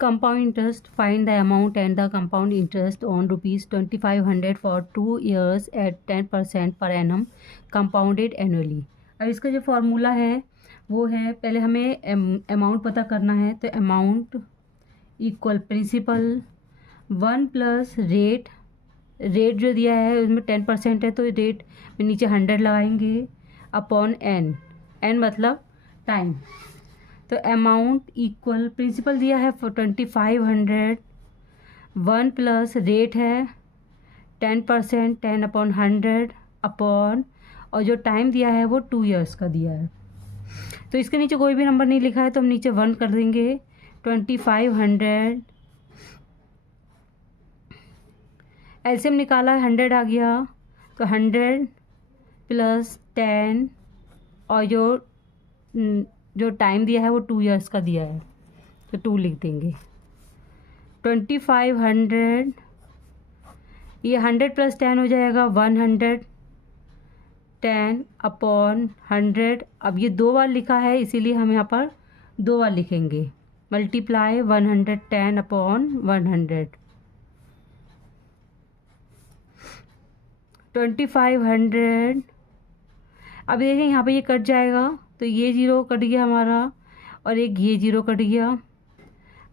Compound interest, find the amount and the compound interest on rupees 2500 for 2 years at 10% per annum compounded annually. अब इसका जो formula है वो है, पहले हमें अमाउंट पता करना है, तो amount equal principal 1 plus rate जो दिया है उसमें 10% है तो रेट में नीचे 100 लगाएंगे अपॉन एन मतलब टाइम। तो अमाउंट इक्वल प्रिंसिपल दिया है 2500, 1 प्लस रेट है 10%, 10/100 अपॉन, और जो टाइम दिया है वो 2 ईयर्स का दिया है। तो इसके नीचे कोई भी नंबर नहीं लिखा है तो हम नीचे 1 कर देंगे। 2500 एलसीएम निकाला है, 100 आ गया, तो 100 प्लस 10 और जो टाइम दिया है वो 2 ईयर्स का दिया है तो 2 लिख देंगे। 2500 ये 100 प्लस 10 हो जाएगा 110 अपॉन 100। अब ये 2 बार लिखा है इसीलिए हम यहाँ पर 2 बार लिखेंगे, मल्टीप्लाई 110 अपॉन 100। 2500 अब देखें यहाँ पे ये कट जाएगा तो ये 0 कट गया हमारा और एक ये 0 कट गया।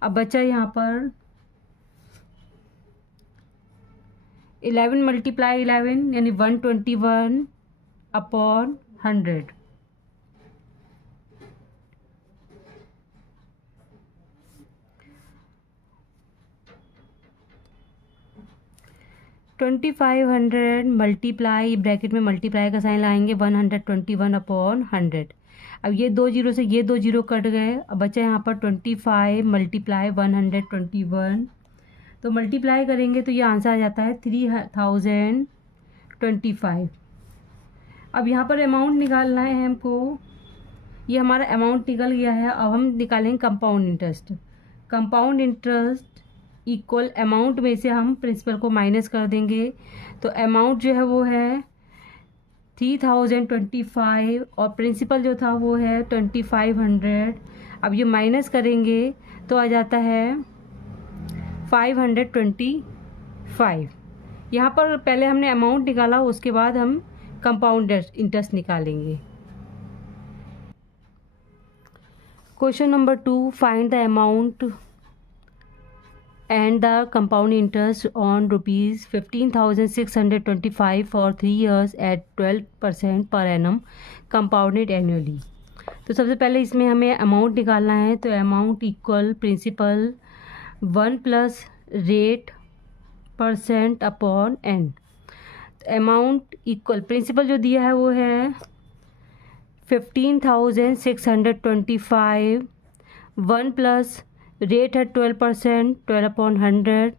अब बचा यहाँ पर 11 मल्टीप्लाई 11 यानी 121 अपॉन 100। ट्वेंटी 500 मल्टीप्लाई, ब्रैकेट में मल्टीप्लाई का साइन लाएंगे 121 अपॉन 100। अब ये 2 जीरो से ये 2 जीरो कट गए, अब बचा यहाँ पर 25 मल्टीप्लाई 121, तो मल्टीप्लाई करेंगे तो ये आंसर आ जाता है 3025। अब यहाँ पर अमाउंट निकालना है हमको, ये हमारा अमाउंट निकल गया है। अब हम निकालेंगे compound interest. Compound interest equal amount में से हम प्रिंसिपल को माइनस कर देंगे, तो अमाउंट जो है वो है 3025 और प्रिंसिपल जो था वो है 2500। अब ये माइनस करेंगे तो आ जाता है 525। यहाँ पर पहले हमने अमाउंट निकाला, उसके बाद हम कंपाउंड इंटरेस्ट निकालेंगे। Question number 2, find the amount and the compound interest on rupees 15,625 for 3 years at 12% per annum compounded annually। तो सबसे पहले इसमें हमें अमाउंट निकालना है, तो amount equal principal 1 plus rate % upon n. Amount equal principal जो दिया है वो है 15,625, 1 प्लस रेट है 12%, 12/100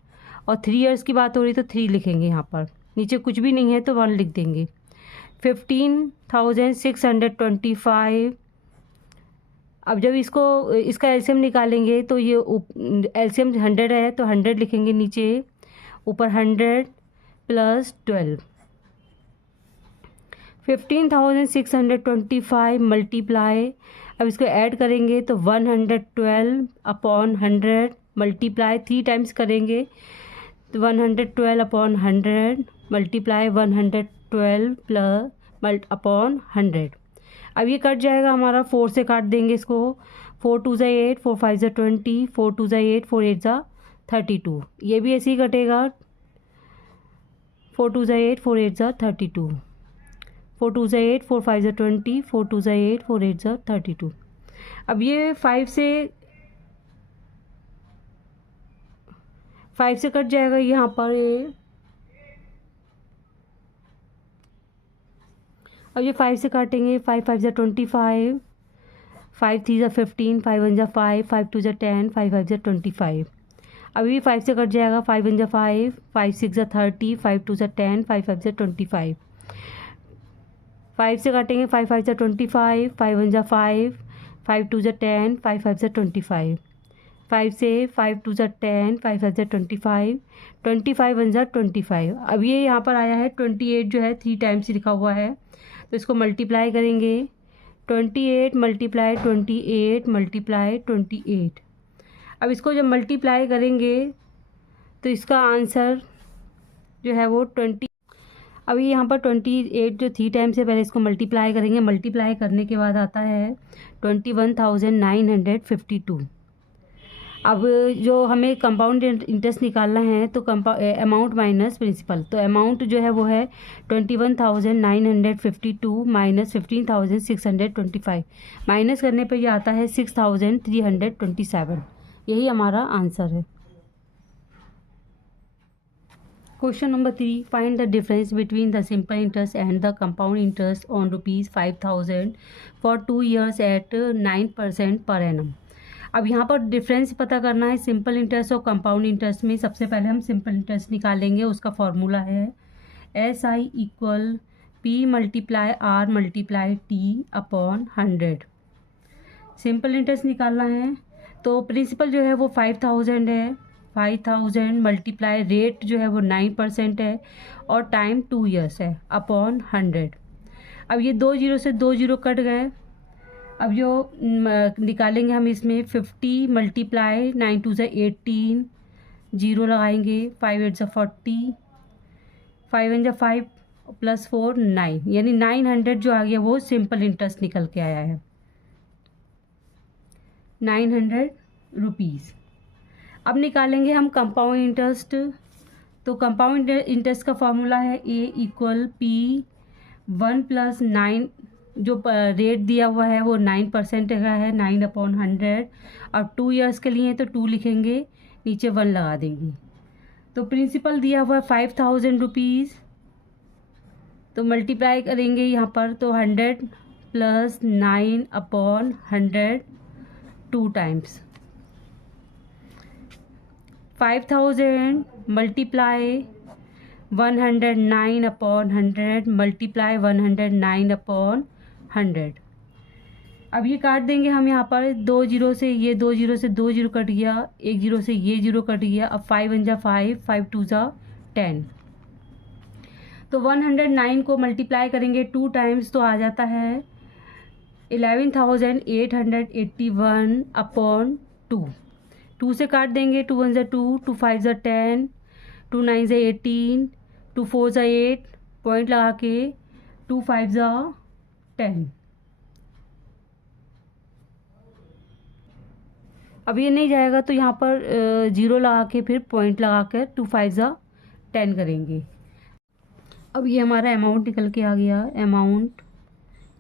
और 3 ईयर्स की बात हो रही तो 3 लिखेंगे। यहाँ पर नीचे कुछ भी नहीं है तो 1 लिख देंगे। 15,625, अब जब इसका एलसीएम निकालेंगे तो ये एलसीएम 100 है तो 100 लिखेंगे नीचे, ऊपर 100 प्लस 12। 15,625 मल्टीप्लाई, अब इसको ऐड करेंगे तो 112 अपॉन 100 मल्टीप्लाई 3 टाइम्स करेंगे तो 112 अपॉन 100 मल्टीप्लाई 112 प्लस अपॉन 100। अब ये कट जाएगा हमारा, 4 से काट देंगे इसको। 4 2 ज़ा 8, 4 5 ज़ा 20, 4 2 ज़ा 8, 4 8 ज़ा 32। ये भी ऐसे ही कटेगा, 4 2 ज़ा 8, 4 8 ज़ा 32, 4 2 ज़ा 8, 4 5 ज़ा 20, 4 2 ज़ा 8, 4 8 ज़ा 32। अब ये 5 से कट जाएगा यहाँ पर ये। अब ये 5 से काटेंगे, 5 5 ज़ा 25, 5 3 ज़ा 15, 5 1 ज़ा 5, 5 2 ज़ा 10, 5 5 ज़ा 25। अब ये 5 से कट जाएगा, 5 1 ज़ा 5, 5 6 ज़ा 30, 5 2 ज़ा 10, 5 5 ज़ा 25। 5 से काटेंगे, 5 5 ज़ा 25, 5 1 ज़ा 5, 5 2 ज़ा 10, 5 5 ज़ा 25। 5 से 5 2 ज़ा 10, 5 5 ज़ा 25, 25 1 ज़ा 25। अब ये यहाँ पर आया है 28 जो है 3 टाइम्स लिखा हुआ है तो इसको मल्टीप्लाई करेंगे। 28 मल्टीप्लाई 28 मल्टीप्लाई 28। अब इसको जब मल्टीप्लाई करेंगे तो इसका आंसर जो है वो 20, अभी यहाँ पर 28 जो 3 टाइम्स है, पहले इसको मल्टीप्लाई करेंगे। मल्टीप्लाई करने के बाद आता है 21,952। अब जो हमें कंपाउंड इंटरेस्ट निकालना है तो अमाउंट माइनस प्रिंसिपल, तो अमाउंट जो है वो है 21,952 माइनस 15,625, माइनस करने पे ये आता है 6,327। यही हमारा आंसर है। Question number 3, find the difference between the simple interest and the compound interest on ₹5,000 for 2 years at 9% per annum. अब यहाँ पर डिफरेंस पता करना है सिंपल इंटरेस्ट और कंपाउंड इंटरेस्ट में। सबसे पहले हम सिंपल इंटरेस्ट निकालेंगे। उसका फॉर्मूला है SI = P × R × T upon 100। Simple interest निकालना है तो प्रिंसिपल जो है वो 5,000 है, 5,000 मल्टीप्लाई रेट जो है वो 9% है और टाइम 2 years है अपॉन 100। अब ये 2 जीरो से 2 जीरो कट गए। अब जो निकालेंगे हम इसमें 50 मल्टीप्लाई 9 2 = 18, जीरो लगाएंगे, 5 8 = 40, 5 1 = 5 + 4 9, यानी 900 जो आ गया वो सिंपल इंटरेस्ट निकल के आया है, 900 रुपीज़। अब निकालेंगे हम कंपाउंड इंटरेस्ट। तो कंपाउंड इंटरेस्ट का फॉर्मूला है A = P 1 + 9, जो रेट दिया हुआ है वो 9% का है, 9/100। और 2 years के लिए तो 2 लिखेंगे, नीचे 1 लगा देंगे। तो प्रिंसिपल दिया हुआ है 5,000 रुपीज़, तो मल्टीप्लाई करेंगे यहाँ पर तो 100 + 9/100 2 टाइम्स। 5,000 multiply 109/100 multiply 109/100। अब ये काट देंगे हम यहाँ पर 2 जीरो से, ये 2 जीरो से 2 जीरो कट गया, 1 जीरो से ये जीरो कट गया। अब 5 1 = 5, 5 2 = 10। तो 109 को मल्टीप्लाई करेंगे 2 टाइम्स तो आ जाता है 11,881/2। 2 से काट देंगे, 2 1 = 2, 2 5 = 10, 2 9 = 18, 2 4 = 8, पॉइंट लगा के 2 5 = 10। अब ये नहीं जाएगा तो यहाँ पर जीरो लगा के फिर पॉइंट लगा कर 2 5 = 10 करेंगे। अब ये हमारा अमाउंट निकल के आ गया, अमाउंट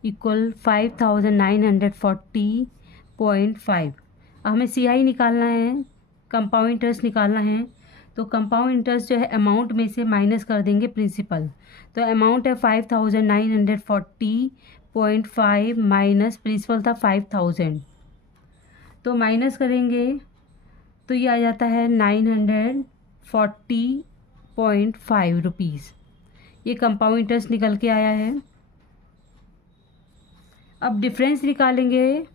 = 5,940.5। हमें CI निकालना है, कंपाउंड इंटरेस्ट निकालना है। तो कंपाउंड इंटरेस्ट जो है अमाउंट में से माइनस कर देंगे प्रिंसिपल। तो अमाउंट है 5,940.5 माइनस प्रिंसिपल था 5,000, तो माइनस करेंगे तो ये आ जाता है 940.5 रुपीज़। ये कंपाउंड इंटरेस्ट निकल के आया है। अब डिफरेंस निकालेंगे।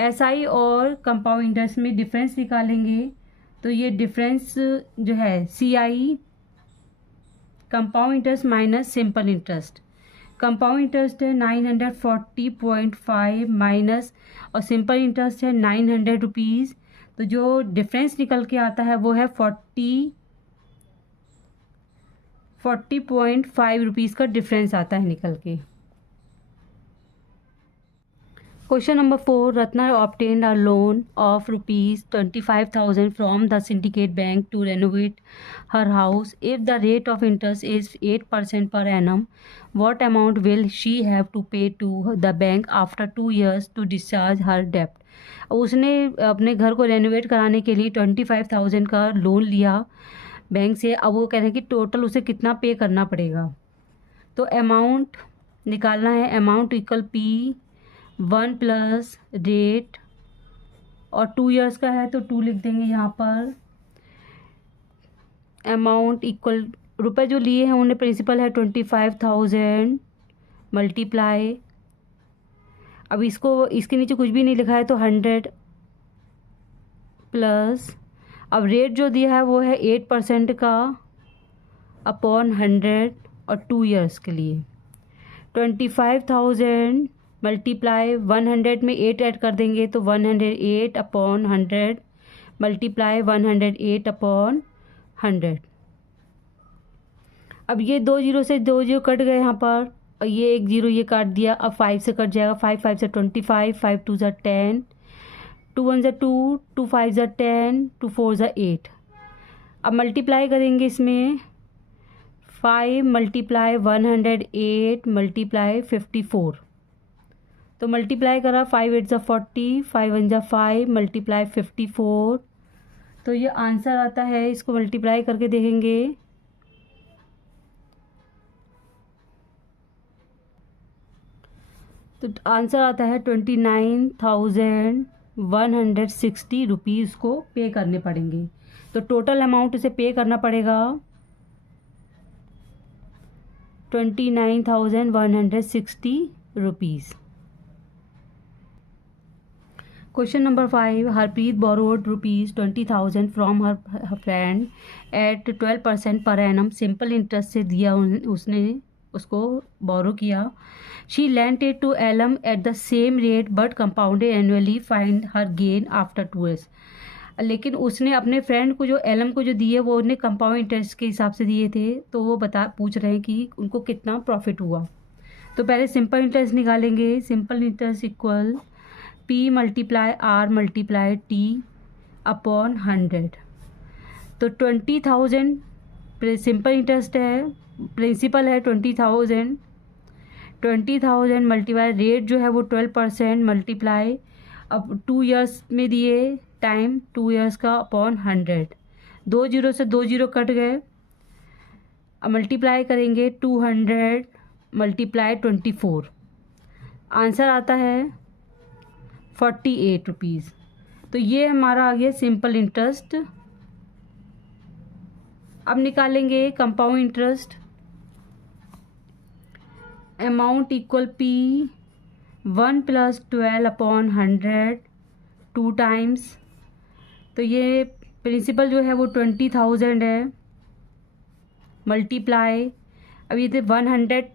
SI और कंपाउंड इंटरेस्ट में डिफरेंस निकालेंगे तो ये डिफरेंस जो है CI compound interest minus simple interest. Compound interest है 940.5 माइनस और सिंपल इंटरेस्ट है 900 रुपीज़। तो जो डिफरेंस निकल के आता है वो है 40.5 रुपीज़ का डिफरेंस आता है निकल के। Question number 4, Ratna obtained a loan of ₹25,000 from the syndicate bank to renovate her house. If the rate of interest is 8% per annum, what amount will she have to pay to the bank after 2 years to discharge her debt? उसने अपने घर को renovate कराने के लिए 25,000 का loan लिया bank से। अब वो कह रहे हैं कि टोटल उसे कितना पे करना पड़ेगा। तो अमाउंट निकालना है, अमाउंट = P 1 + रेट और 2 years का है तो 2 लिख देंगे यहाँ पर। अमाउंट = रुपए जो लिए हैं उन्हें प्रिंसिपल है 25,000 मल्टीप्लाई, अब इसको इसके नीचे कुछ भी नहीं लिखा है तो 100 प्लस, अब रेट जो दिया है वो है 8% का अपॉन 100 और 2 years के लिए 25,000 मल्टीप्लाई 100 में 8 ऐड कर देंगे तो 108 अपॉन 100 मल्टीप्लाई 108 अपॉन 100। अब ये 2 जीरो से 2 जीरो कट गए यहाँ पर, और ये 1 जीरो ये काट दिया। अब 5 से कट जाएगा, 5 5 से 25, 5 2 ज़ा 10, 2 1 ज़ा 2, 2 5 ज़ा 10, 2 4 ज़ा 8। अब मल्टीप्लाई करेंगे इसमें 5 मल्टीप्लाई 108 मल्टीप्लाई 54। तो मल्टीप्लाई करा 5 8 ज़ा 40, 5 1 ज़ा 5 मल्टीप्लाई 54। तो ये आंसर आता है, इसको मल्टीप्लाई करके देखेंगे तो आंसर आता है 29,160 रुपीज़ को पे करने पड़ेंगे। तो टोटल अमाउंट उसे पे करना पड़ेगा 29,160 rupees. Question number 5, Harpreet borrowed ₹20,000 from her friend at 12% per annum simple interest से दिया, उसने उसको बोरो किया। She lent it to Alam at the same rate but compounded annually, find her gain after 2 years। लेकिन उसने अपने फ्रेंड को जो एलम को जो दिए वो उन्हें कंपाउंड इंटरेस्ट के हिसाब से दिए थे, तो वो पूछ रहे हैं कि उनको कितना प्रॉफिट हुआ। तो पहले सिंपल इंटरेस्ट निकालेंगे। Simple interest equal P multiply R multiply T upon 100। तो 20,000 सिंपल इंटरेस्ट है, प्रिंसिपल है 20,000 मल्टीप्लाई रेट जो है वो 12% मल्टीप्लाई, अब 2 years में दिए टाइम 2 years का अपॉन 100। 2 जीरो से 2 जीरो कट गए। अब मल्टीप्लाई करेंगे 200 मल्टीप्लाई 24। आंसर आता है 48 रुपीज़। तो ये हमारा आ गया सिंपल इंटरेस्ट। अब निकालेंगे compound interest. Amount equal P 1 + 12 upon 100 2 times. तो ये प्रिंसिपल जो है वो 20,000 है मल्टीप्लाई, अब ये 100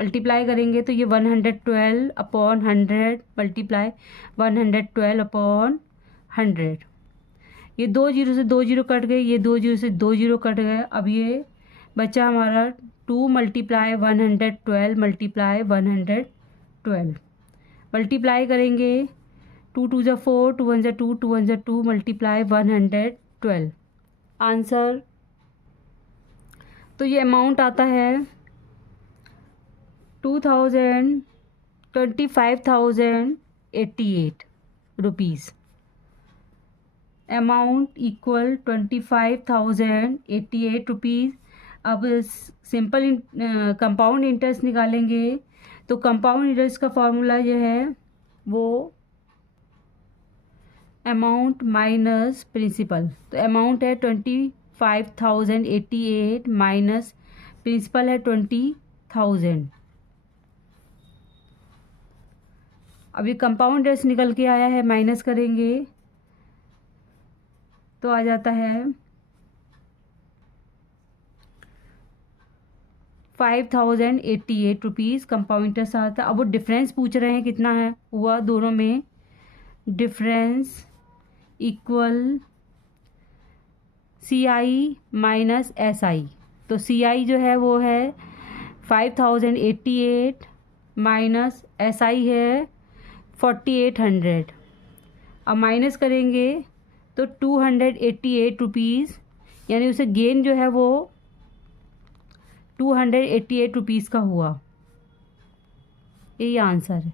मल्टीप्लाई करेंगे तो ये 112 अपॉन 100 मल्टीप्लाई 112 अपॉन 100। ये 2 जीरो से 2 जीरो कट गए, ये 2 जीरो से 2 जीरो कट गए। अब ये बचा हमारा 2 मल्टीप्लाई 112 मल्टीप्लाई 112 मल्टीप्लाई करेंगे 2 2 ज़ा 4, 2 1 ज़ा 2, 2 1 ज़ा 2 मल्टीप्लाई 112 आंसर। तो ये अमाउंट आता है 25,088 रुपीज़। Amount equal 25,088 rupees. अब सिंपल कंपाउंड इंटरेस्ट निकालेंगे। तो कंपाउंड इंटरेस्ट का फॉर्मूला जो है वो अमाउंट माइनस प्रिंसिपल। तो अमाउंट है 25,088 माइनस प्रिंसिपल है 20,000। अभी कंपाउंड इंटरेस्ट निकल के आया है, माइनस करेंगे तो आ जाता है 5,088 रुपीज़ कंपाउंड इंटरेस्ट आता है। अब वो डिफरेंस पूछ रहे हैं कितना है हुआ दोनों में। Difference equal CI minus SI। तो CI जो है वो है 5,088 माइनस SI है 4,800। अब माइनस करेंगे तो 288 रुपीज़, यानी उसे गेन जो है वो 288 रुपीज़ का हुआ। यही आंसर है।